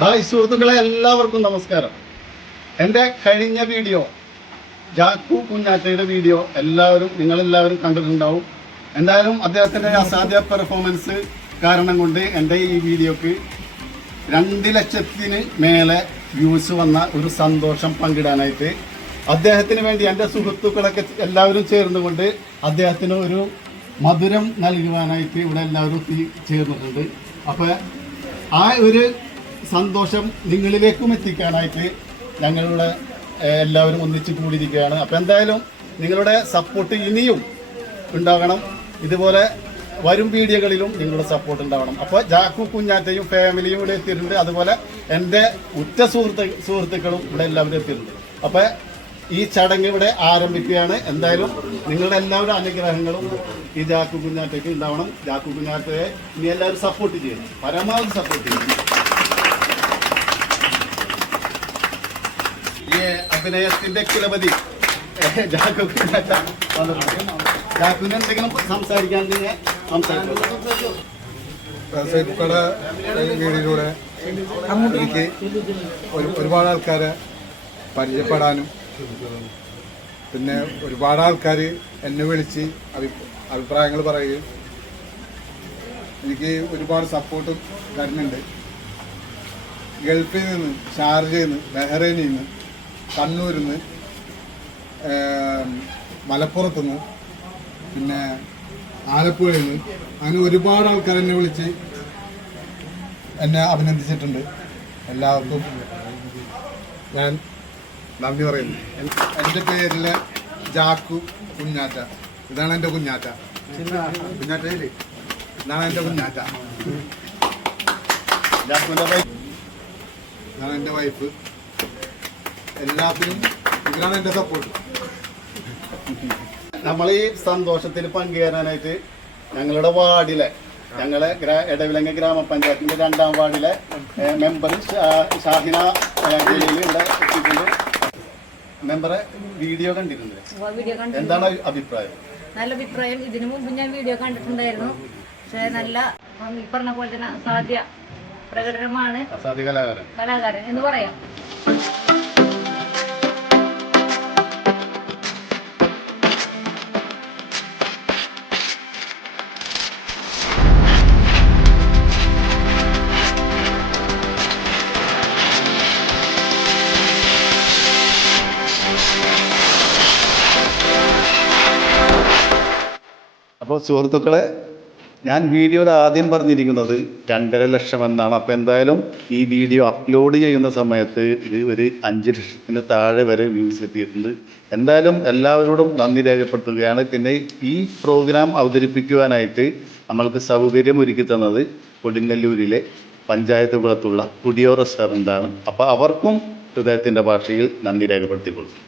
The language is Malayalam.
ഹായ് സുഹൃത്തുക്കളെ എല്ലാവർക്കും നമസ്കാരം. എന്റെ കഴിഞ്ഞ വീഡിയോ ജാക്കു കുഞ്ഞാറ്റയുടെ വീഡിയോ എല്ലാവരും നിങ്ങളെല്ലാവരും കണ്ടിട്ടുണ്ടാവും. എന്തായാലും അദ്ദേഹത്തിന്റെ അസാധ്യ പെർഫോമൻസ് കാരണം കൊണ്ട് എന്റെ ഈ വീഡിയോക്ക് രണ്ട് ലക്ഷത്തിന് മേലെ വ്യൂസ് വന്ന ഒരു സന്തോഷം പങ്കിടാനായിട്ട് അദ്ദേഹത്തിന് വേണ്ടി എന്റെ സുഹൃത്തുക്കളൊക്കെ എല്ലാവരും ചേർന്നുകൊണ്ട് അദ്ദേഹത്തിന് ഒരു മധുരം നൽകുവാനായിട്ട് ഇവിടെ എല്ലാവരും ചേർന്നിട്ടുണ്ട്. അപ്പോൾ ആ ഒരു സന്തോഷം നിങ്ങളിലേക്കും എത്തിക്കാനായിട്ട് ഞങ്ങളുടെ എല്ലാവരും ഒന്നിച്ചു കൂടിയിരിക്കുകയാണ്. അപ്പോൾ എന്തായാലും നിങ്ങളുടെ സപ്പോർട്ട് ഇനിയും ഉണ്ടാകണം. ഇതുപോലെ വരും വീഡിയോകളിലും നിങ്ങളുടെ സപ്പോർട്ട് ഉണ്ടാവണം. അപ്പോൾ ജാക്കു കുഞ്ഞാറ്റയും ഫാമിലിയും ഇവിടെ എത്തിയിട്ടുണ്ട്. അതുപോലെ എന്റെ ഉറ്റ സുഹൃത്ത് സുഹൃത്തുക്കളും ഇവിടെ എല്ലാവരും എത്തിയിട്ടുണ്ട്. അപ്പോൾ ഈ ചടങ്ങ് ഇവിടെ ആരംഭിക്കുകയാണ്. എന്തായാലും നിങ്ങളുടെ എല്ലാവരുടെ അനുഗ്രഹങ്ങളും ഈ ജാക്കു കുഞ്ഞാറ്റയ്ക്ക് ഉണ്ടാവണം. ജാക്കു കുഞ്ഞാറ്റയെ ഇനി എല്ലാവരും സപ്പോർട്ട് ചെയ്യണം. പരമാവധി സപ്പോർട്ട് ചെയ്യണം. അഭിനയത്തിന്റെ കുലപതി. ജാക്കു കുഞ്ഞാറ്റ വന്നിട്ടുണ്ട് ജാക്കുവിന് എന്തെങ്കിലും സംസാരിക്കാണ്ടെങ്കിൽ സംസാരിക്കും ഫേസ്ബുക്കുടെ വീഡിയോയിലൂടെ എനിക്ക് ഒരു ഒരുപാട് ആൾക്കാരെ പരിചയപ്പെടാനും പിന്നെ ഒരുപാട് ആൾക്കാർ എന്നെ വിളിച്ച് അഭി അഭിപ്രായങ്ങൾ പറയുകയും എനിക്ക് ഒരുപാട് സപ്പോർട്ട് തരുന്നുണ്ട്. ഗൾഫിൽ നിന്ന് ഷാർജയിൽ നിന്ന് ബഹ്റൈനിൽ നിന്ന് കണ്ണൂരിൽ നിന്ന് മലപ്പുറത്തു നിന്ന് പിന്നെ ആലപ്പുഴയിൽ നിന്ന് അങ്ങനെ ഒരുപാട് ആൾക്കാർ എന്നെ വിളിച്ച് എന്നെ അഭിനന്ദിച്ചിട്ടുണ്ട്. എല്ലാവർക്കും ഞാൻ നന്ദി പറയുന്നു. എൻ- എന്റെ പേരിലെ ജാക്കു കുഞ്ഞാറ്റ. ഇതാണ് എന്റെ കുഞ്ഞാറ്റ. കുഞ്ഞാറ്റയില്ലേ ഇതാണ് എന്റെ കുഞ്ഞാറ്റ. ജാക്കുവിന്റെ വൈഫ്. ഇതാണ് എന്റെ വൈഫ്. എല്ലാത്തിനും ഇതിനാണ് എന്റെ സപ്പോർട്ട് നമ്മൾ ഈ സന്തോഷത്തിൽ പങ്കുചേരാനായിട്ട് ഞങ്ങളുടെ വാർഡിലെ ഞങ്ങളെ ഇടവിലങ്ങ ഗ്രാമപഞ്ചായത്തിന്റെ രണ്ടാം വാർഡിലെ മെമ്പർ ഷാഹിന ഇവിടെ എത്തിയിട്ടുണ്ട്. മെമ്പറെ വീഡിയോ കണ്ടിട്ടുണ്ട്? എന്താണ് അഭിപ്രായം? നല്ല അഭിപ്രായം. ഇതിനു മുമ്പ് ഞാൻ വീഡിയോ കണ്ടിട്ടുണ്ടായിരുന്നു. പക്ഷെ നല്ല ഈ പറഞ്ഞ പോലെ തന്നെ അസാധ്യ പ്രകടനമാണ്. കലാകാരൻ എന്ന് പറയാം. അപ്പോൾ സുഹൃത്തുക്കളെ ഞാൻ വീഡിയോയിൽ ആദ്യം പറഞ്ഞിരിക്കുന്നത് രണ്ടര ലക്ഷം എന്നാണ്. അപ്പോൾ എന്തായാലും ഈ വീഡിയോ അപ്ലോഡ് ചെയ്യുന്ന സമയത്ത് ഇത് ഒരു അഞ്ച് ലക്ഷത്തിന് താഴെ വരെ വ്യൂസ് എത്തിയിട്ടുണ്ട്. എന്തായാലും എല്ലാവരോടും നന്ദി രേഖപ്പെടുത്തുകയാണ്. പിന്നെ ഈ പ്രോഗ്രാം അവതരിപ്പിക്കുവാനായിട്ട് നമ്മൾക്ക് സൗകര്യം ഒരുക്കി തന്നത് കൊടുങ്ങല്ലൂരിലെ പഞ്ചായത്ത് കുളത്തുള്ള കുടിയോ റെസ്റ്റോറന്റാണ് അപ്പോൾ അവർക്കും ഹൃദയത്തിന്റെ ഭാഷയിൽ നന്ദി രേഖപ്പെടുത്തിക്കൊള്ളും